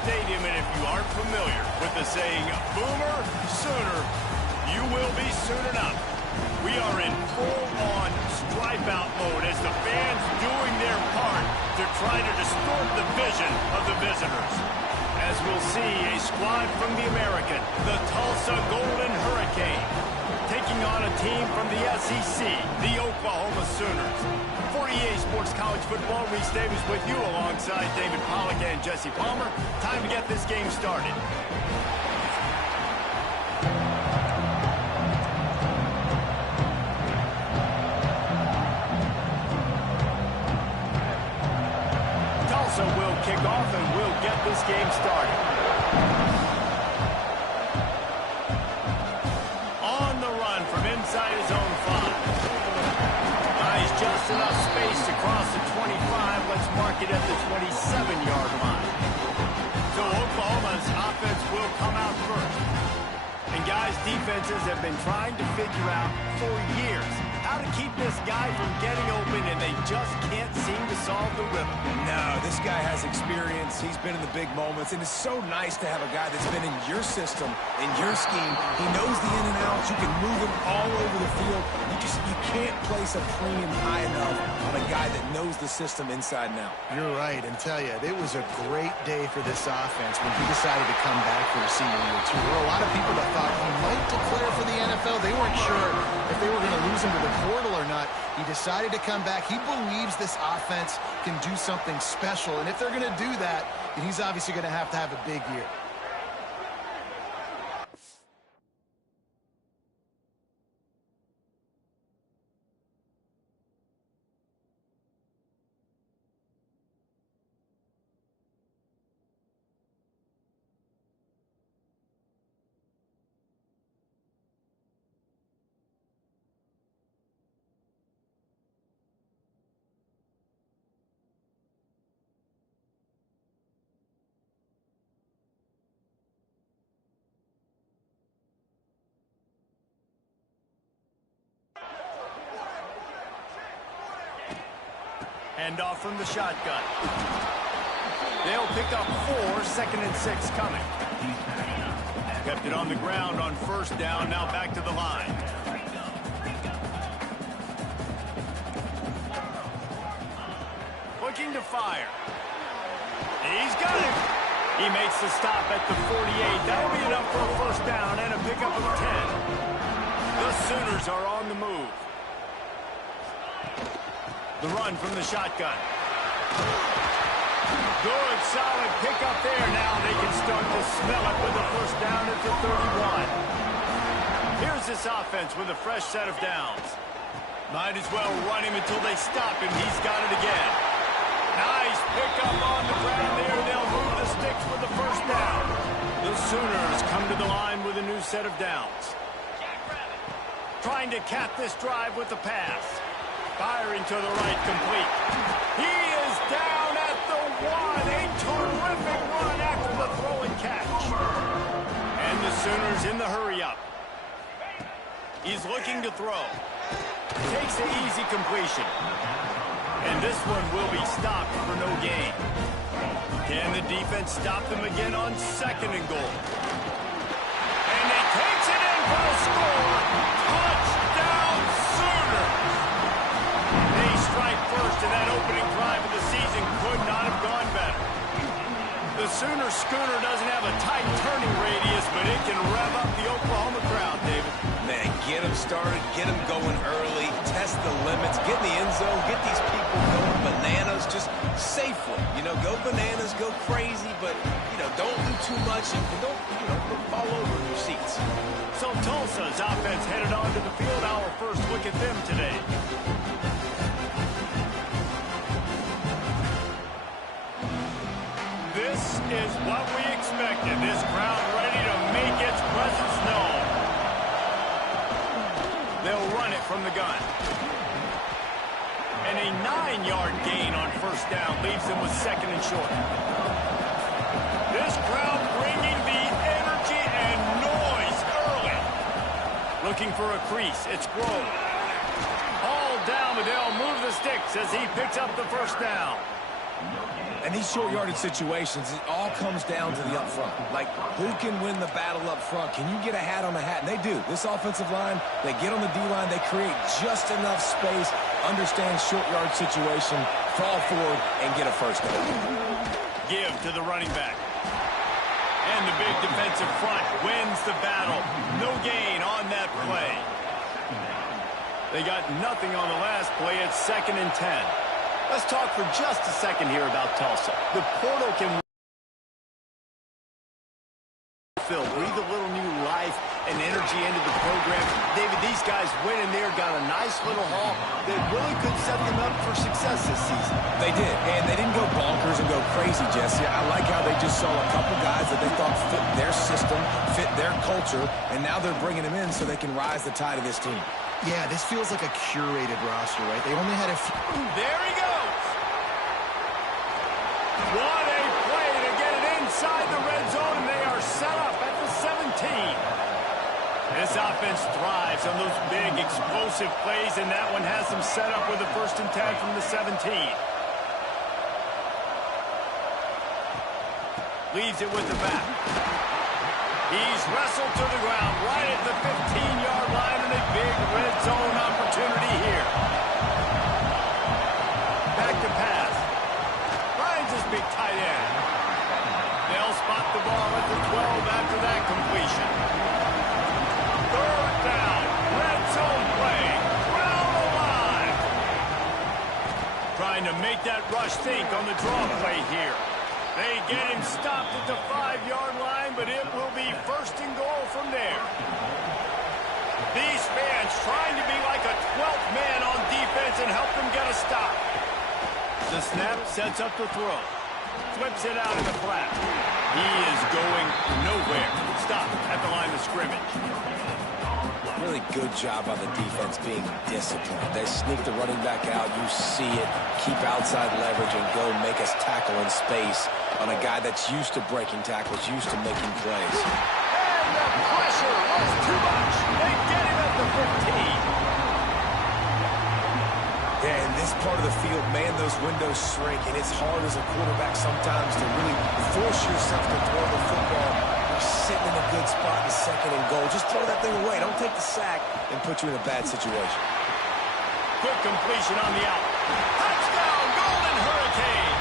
Stadium, and if you aren't familiar with the saying, Boomer Sooner, you will be soon enough. We are in full-on stripe-out mode as the fans doing their part to try to distort the vision of the visitors. As we'll see, a squad from the American, the Tulsa Golden Hurricane, taking on a team from the SEC, the Oklahoma Sooners. For EA Sports College Football, Reese Davis with you alongside David Pollack and Jesse Palmer. Time to get this game started. Tulsa will kick off and we'll get this game started. On the run from inside his own 5. Nice, just enough space to cross the 25. Let's mark it at the 27-yard line. So Oklahoma's offense will come out first. And guys, defenses have been trying to figure out for years how to keep this guy from getting open, and they just can't seem to solve the riddle. No, this guy has experience. He's been in the big moments, and it's so nice to have a guy that's been in your system, in your scheme. He knows the in and outs. You can move him all over the field. You can't place a premium high enough on a guy that knows the system inside and out. You're right, and tell you, it was a great day for this offense when he decided to come back for his senior year, too. There were a lot of people that thought he might declare for the NFL. They weren't sure if they were going to lose him to the portal or not. He decided to come back. He believes this offense can do something special, and if they're going to do that, then he's obviously going to have a big year. Hand off from the shotgun. They'll pick up 4, 2nd and 6 coming. Kept it on the ground on first down, now back to the line. Looking to fire. He's got it. He makes the stop at the 48. That'll be enough for a first down and a pickup of 10. The Sooners are on the move. The run from the shotgun. Good, solid pickup there. Now they can start to smell it with a first down at the 31. Here's this offense with a fresh set of downs. Might as well run him until they stop him. He's got it again. Nice pickup on the ground there. They'll move the sticks with the first down. The Sooners come to the line with a new set of downs. Trying to cap this drive with the pass. Firing to the right, complete. He is down at the 1. A terrific run after the throw and catch. And the Sooners in the hurry-up. He's looking to throw. Takes the easy completion. And this one will be stopped for no gain. Can the defense stop them again on 2nd and goal? And he takes it in for the score. Touchdown Sooners! They strike first, and that opening drive of the season could not have gone better. The Sooner schooner doesn't have a tight turning radius, but it can rev up the Oklahoma crowd, David. Man, get them started, get them going early, test the limits, get in the end zone, get these people going bananas just safely. You know, go bananas, go crazy, but, you know, don't do too much and don't fall over in your seats. So Tulsa's offense headed onto the field. Our first look at them today. This is what we expected. This crowd ready to make its presence known. They'll run it from the gun. And a 9-yard gain on first down leaves them with 2nd and short. This crowd bringing the energy and noise early. Looking for a crease. It's Grove. Hauled down, but they'll move the sticks as he picks up the first down. And these short yardage situations, it all comes down to the up front. Like, who can win the battle up front? Can you get a hat on a hat? And they do. This offensive line, they get on the D-line, they create just enough space, understand short yard situation, fall forward, and get a first down. Give to the running back. And the big defensive front wins the battle. No gain on that play. They got nothing on the last play. It's 2nd and 10. Let's talk for just a second here about Tulsa. The portal can breathe a little new life and energy into the program. David, these guys went in there, got a nice little haul that really could set them up for success this season. They did, and they didn't go bonkers and go crazy, Jesse. I like how they just saw a couple guys that they thought fit their system, fit their culture, and now they're bringing them in so they can rise the tide of this team. Yeah, this feels like a curated roster, right? They only had a few. There he goes. What a play to get it inside the red zone, and they are set up at the 17. This offense thrives on those big, explosive plays, and that one has them set up with a 1st and 10 from the 17. Leaves it with the back. He's wrestled to the ground right at the 15-yard line, and a big red zone opportunity here. Back to pass. Finds his big tight end. They'll spot the ball at the 12 after that completion. 3rd down. Red zone play. Crowd alive. Trying to make that rush think on the draw play here. They get him stopped at the 5-yard line, but it will be 1st and goal from there. These fans trying to be like a 12th man on defense and help them get a stop. The snap sets up the throw. Flips it out in the flat. He is going nowhere. Stop at the line of scrimmage. Really good job on the defense being disciplined. They sneak the running back out. You see it. Keep outside leverage and go make us tackle in space on a guy that's used to breaking tackles, used to making plays. And the pressure was too much. They get him at the 15. Yeah, in this part of the field, man, those windows shrink, and it's hard as a quarterback sometimes to really force yourself to throw the football. You're sitting in a good spot in 2nd and goal. Just throw that thing away. Don't take the sack and put you in a bad situation. Quick completion on the out. Touchdown, Golden Hurricane.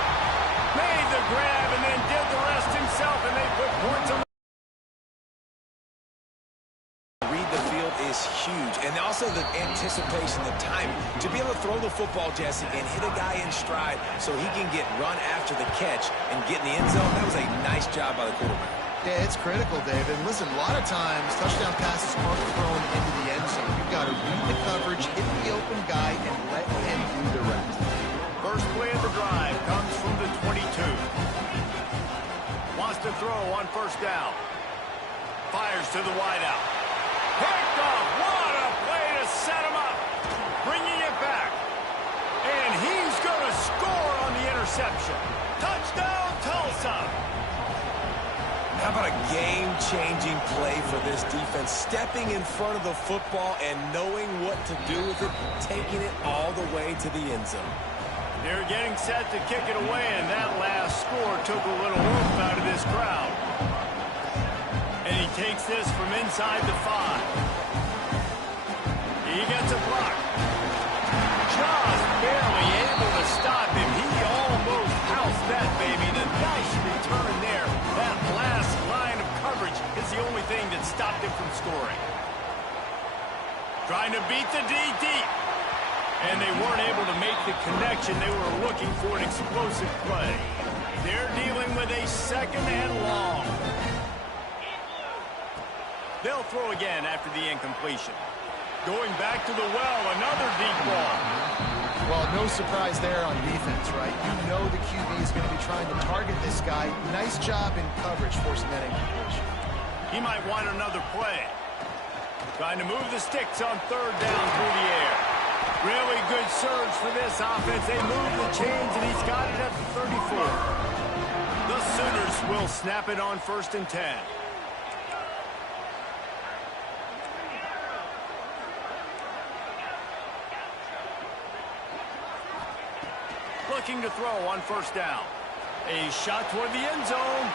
Made the grab and then did the rest himself, and they put points on the is huge, and also the anticipation, the timing. To be able to throw the football, Jesse, and hit a guy in stride so he can get run after the catch and get in the end zone, that was a nice job by the quarterback. Yeah, it's critical, David. Listen, a lot of times, touchdown passes aren't thrown into the end zone. You've got to read the coverage, hit the open guy, and let him do the rest. First play of the drive comes from the 22. Wants to throw on 1st down. Fires to the wideout. Picked off. What a play to set him up. Bringing it back. And he's going to score on the interception. Touchdown, Tulsa. How about a game-changing play for this defense? Stepping in front of the football and knowing what to do with it, taking it all the way to the end zone. They're getting set to kick it away, and that last score took a little oomph out of this crowd. And he takes this from inside the 5. He gets a block. Just barely able to stop him. He almost housed that baby. The nice return there. That last line of coverage is the only thing that stopped him from scoring. Trying to beat the D deep. And they weren't able to make the connection. They were looking for an explosive play. They're dealing with a 2nd and long. They'll throw again after the incompletion. Going back to the well, another deep ball. Well, no surprise there on defense, right? You know the QB is going to be trying to target this guy. Nice job in coverage forcing that incompletion. He might want another play. Trying to move the sticks on 3rd down through the air. Really good surge for this offense. They move the chains, and he's got it at the 34. The Sooners will snap it on 1st and 10. Looking to throw on 1st down. A shot toward the end zone.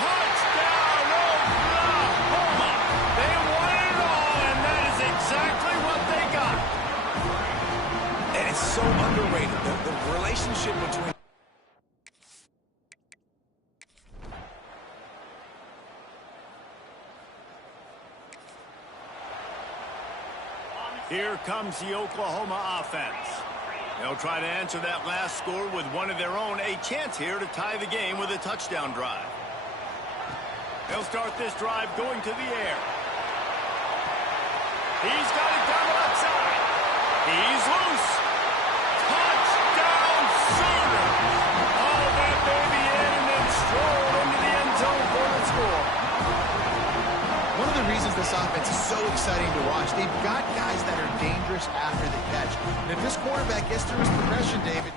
Touchdown, Oklahoma! They won it all, and that is exactly what they got. And it's so underrated, the relationship between... Here comes the Oklahoma offense. They'll try to answer that last score with one of their own. A chance here to tie the game with a touchdown drive. They'll start this drive going to the air. He's got it down the left side. He's loose. Touchdown Sooners. All that baby in and then strolled into the end zone for the score. One of the reasons this offense is so exciting to watch, they've got guys that are dangerous after the catch. And if this quarterback gets through his progression, David...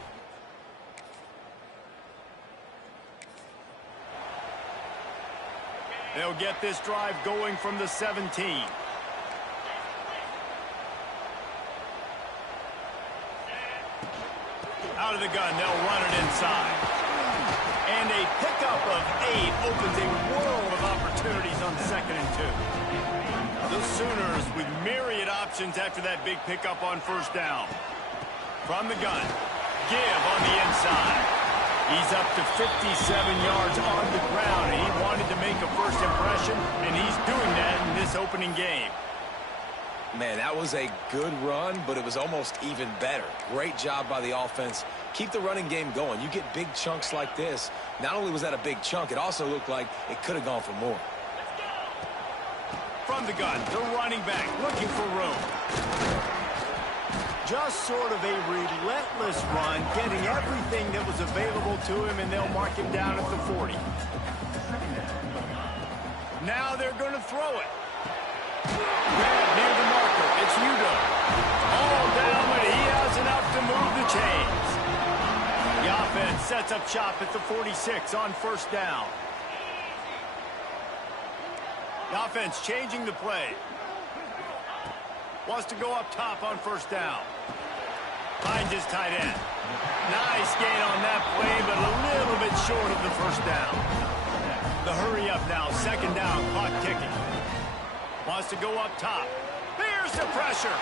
They'll get this drive going from the 17. Out of the gun, they'll run it inside. And a pickup of 8 opens a world of opportunities on 2nd and 2. The Sooners with myriad options after that big pickup on 1st down. From the gun, give on the inside. He's up to 57 yards on the ground, and he wanted to make a first impression, and he's doing that in this opening game. Man, that was a good run, but it was almost even better. Great job by the offense. Keep the running game going. You get big chunks like this. Not only was that a big chunk, it also looked like it could have gone for more. From the gun, the running back looking for room. Just sort of a relentless run, getting everything that was available to him, and they'll mark him down at the 40. Now they're going to throw it. Red near the marker. It's Udo. All down, but he has enough to move the chains. The offense sets up shop at the 46 on 1st down. The offense changing the play. Wants to go up top on 1st down. Finds his tight end. Nice gain on that play, but a little bit short of the 1st down. The hurry up now, 2nd down, clock ticking. Wants to go up top. Here's the pressure.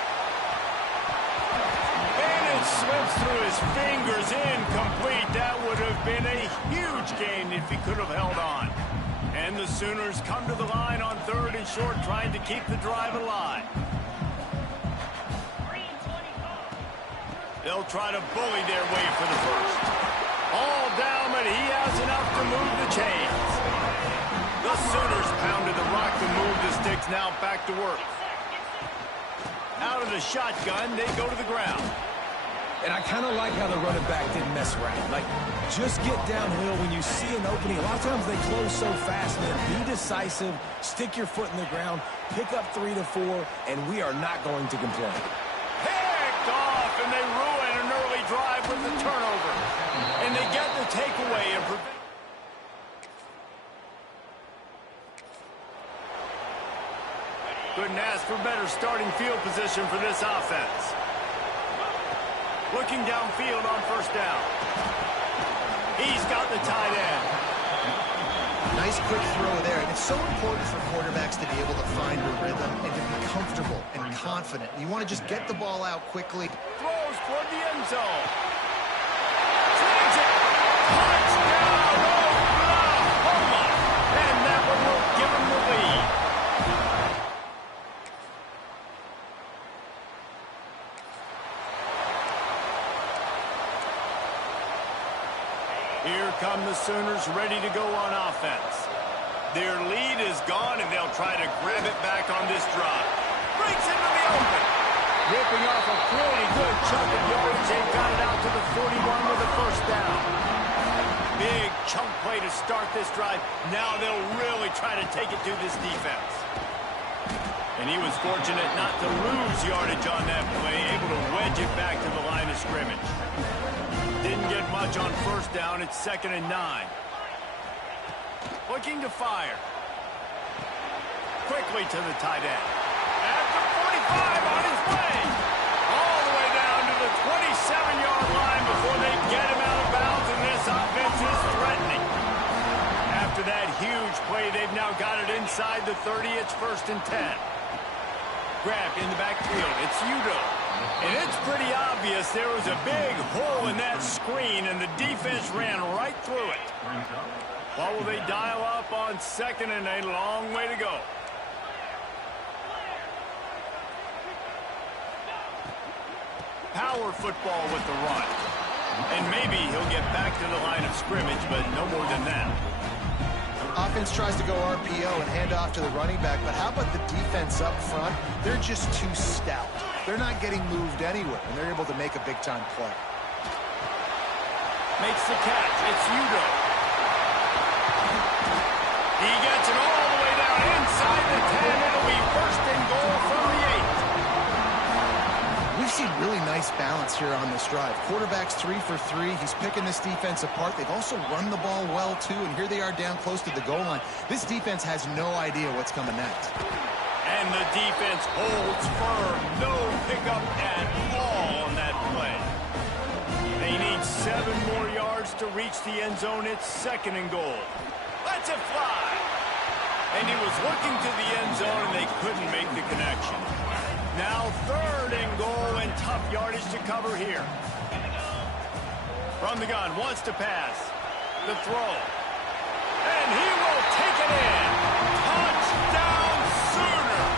And it slips through his fingers, incomplete. That would have been a huge gain if he could have held on. And the Sooners come to the line on 3rd and short, trying to keep the drive alive. They'll try to bully their way for the first. All down, but he has enough to move the chains. The Sooners pounded the rock to move the sticks, now back to work. Out of the shotgun, they go to the ground. And I kind of like how the running back didn't mess around. Like, just get downhill when you see an opening. A lot of times they close so fast, man. Be decisive, stick your foot in the ground, pick up 3 to 4, and we are not going to complain. Picked off, and they ruin an early drive with the turnover. And they get the takeaway and prevent. Couldn't ask for better starting field position for this offense. Looking downfield on 1st down. He's got the tight end. Nice quick throw there. And it's so important for quarterbacks to be able to find a rhythm and to be comfortable and confident. You want to just get the ball out quickly. Throws toward the end zone. Trades it. Touchdown, Oklahoma. And that one will give him the lead. Here come the Sooners ready to go on offense. Their lead is gone, and they'll try to grab it back on this drive. Breaks into the open. Ripping off a pretty good chunk of yardage. They got it out to the 41 with a 1st down. Big chunk play to start this drive. Now they'll really try to take it to this defense. And he was fortunate not to lose yardage on that play, able to wedge it back to the line of scrimmage. Didn't get much on 1st down. It's 2nd and 9. Looking to fire. Quickly to the tight end. At the 45 on his way. All the way down to the 27-yard line before they get him out of bounds, and this offense is huge play. They've now got it inside the 30. It's 1st and 10. Grab in the backfield. It's Udo. And it's pretty obvious there was a big hole in that screen, and the defense ran right through it. What will they dial up on 2nd and a long way to go? Power football with the run. And maybe he'll get back to the line of scrimmage, but no more than that. Offense tries to go RPO and hand off to the running back, but how about the defense up front? They're just too stout. They're not getting moved anywhere, and they're able to make a big-time play. Makes the catch. It's Udo. He gets it all the way down inside the 10. It'll be 1st and goal from the 8. We've seen really nice balance here on this drive. Quarterback's 3 for 3. He's picking this defense apart. They've also run the ball well, too, and here they are down close to the goal line. This defense has no idea what's coming next. And the defense holds firm. No pickup at all on that play. They need 7 more yards to reach the end zone. It's 2nd and goal. Let's it fly. And he was looking to the end zone, and they couldn't make the connection. Now 3rd and goal, and tough yardage to cover here. From the gun, wants to pass. The throw. And he will take it in. Touchdown, Sooners!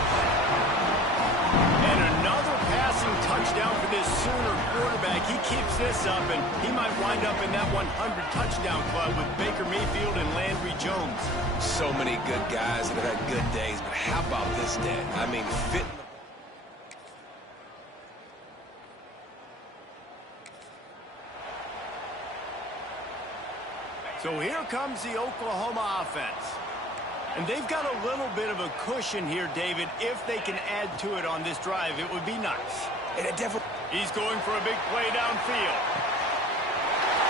And another passing touchdown for this Sooner quarterback. He keeps this up, and he might wind up in that 100 touchdown club with Baker Mayfield and Landry Jones. So many good guys that have had good days, but how about this day? I mean, fitting. So here comes the Oklahoma offense. And they've got a little bit of a cushion here, David. If they can add to it on this drive, it would be nice. And it definitely. He's going for a big play downfield.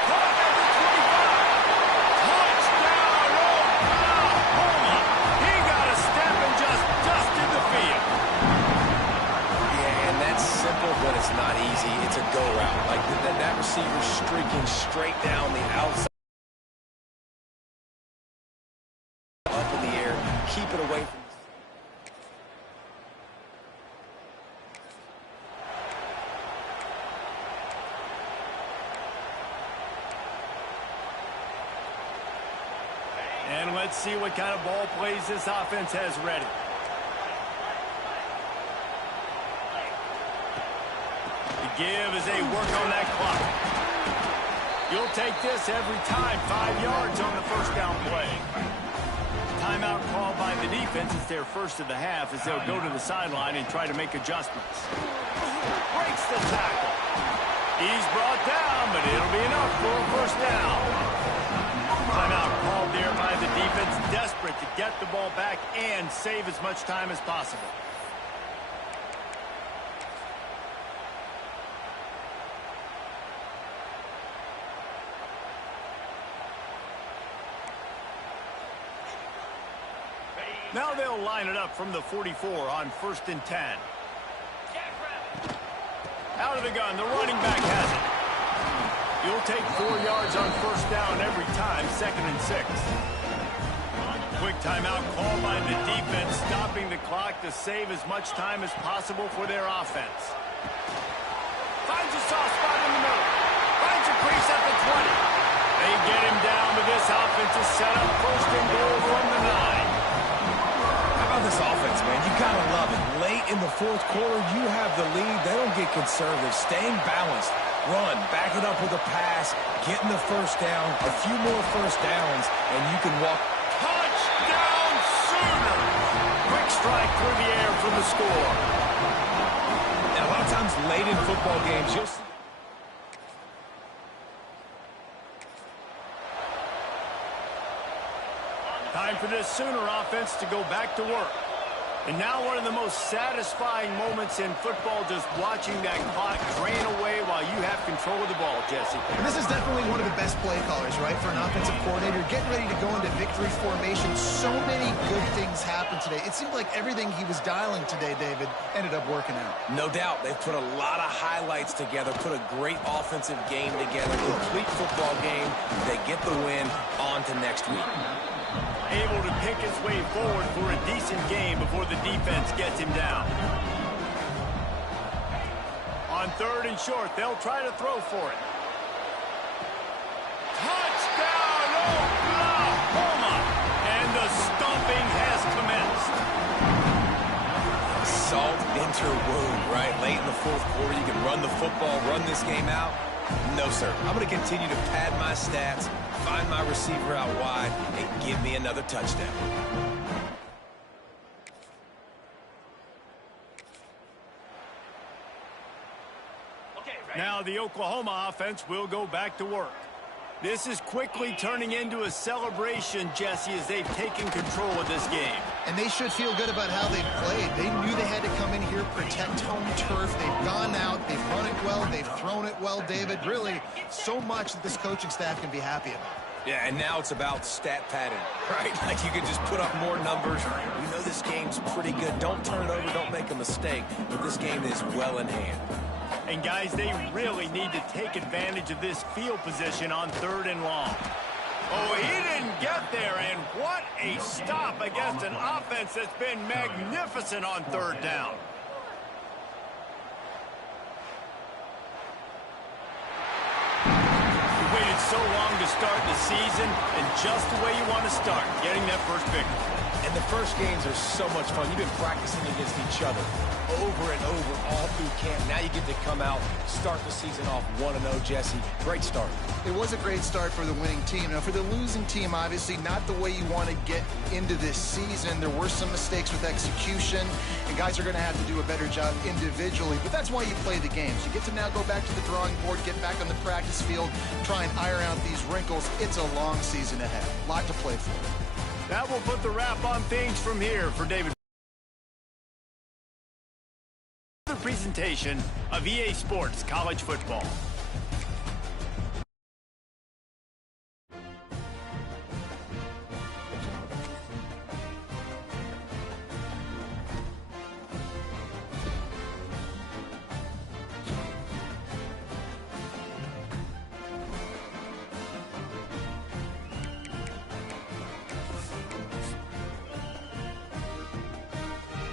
Caught at the 25. Touchdown, Oklahoma. He got a step and just dusted the field. Yeah, and that's simple, but it's not easy. It's a go route. Like that receiver streaking straight down the outside. Keep it away from this. And let's see what kind of ball plays this offense has ready. The give as they work on that clock. You'll take this every time. 5 yards on the 1st down play. Timeout called by the defense. It's their first of the half as they'll go to the sideline and try to make adjustments. Breaks the tackle. He's brought down, but it'll be enough for a 1st down. Timeout called there by the defense, desperate to get the ball back and save as much time as possible. Now they'll line it up from the 44 on 1st and 10. Out of the gun, the running back has it. You'll take 4 yards on 1st down every time, 2nd and 6. Quick timeout called by the defense, stopping the clock to save as much time as possible for their offense. Finds a soft spot in the middle. Finds a crease at the 20. They get him down, but this offense is set up 1st and goal from the 9. This offense, man, you gotta love it. Late in the 4th quarter, you have the lead. They don't get conservative, staying balanced. Run, back it up with a pass, getting the 1st down, a few more 1st downs, and you can walk. Touchdown, Sooners! Quick strike through the air for the score. Now, a lot of times late in football games, you'll see. Time for this Sooner offense to go back to work. And now one of the most satisfying moments in football, just watching that clock drain away while you have control of the ball, Jesse. And this is definitely one of the best play callers, right, for an offensive coordinator. Getting ready to go into victory formation. So many good things happened today. It seemed like everything he was dialing today, David, ended up working out. No doubt. They've put a lot of highlights together, put a great offensive game together, complete football game. They get the win. On to next week. Able to pick his way forward for a decent game before the defense gets him down. On 3rd and short, they'll try to throw for it. Touchdown, Oklahoma! And the stomping has commenced. Salt into her wound, right? Late in the 4th quarter, you can run the football, run this game out. No, sir. I'm going to continue to pad my stats, find my receiver out wide, and give me another touchdown. Now the Oklahoma offense will go back to work. This is quickly turning into a celebration, Jesse, as they've taken control of this game. And they should feel good about how they've played. They knew they had to come in here, protect home turf. They've gone out, they've run it well, they've thrown it well, David. Really, so much that this coaching staff can be happy about. Yeah, and now it's about stat padding, right? Like you can just put up more numbers. You know this game's pretty good. Don't turn it over, don't make a mistake. But this game is well in hand. And, guys, they really need to take advantage of this field position on 3rd and long. Oh, he didn't get there, and what a stop against an offense that's been magnificent on 3rd down. You waited so long to start the season, and just the way you want to start, getting that first victory. And the first games are so much fun. You've been practicing against each other over and over all through camp. Now you get to come out, start the season off 1-0, Jesse. Great start. It was a great start for the winning team. Now, for the losing team, obviously not the way you want to get into this season. There were some mistakes with execution, and guys are going to have to do a better job individually. But that's why you play the games. You get to now go back to the drawing board, get back on the practice field, try and iron out these wrinkles. It's a long season ahead. A lot to play for. That will put the wrap on things from here for David. Another presentation of EA Sports College Football.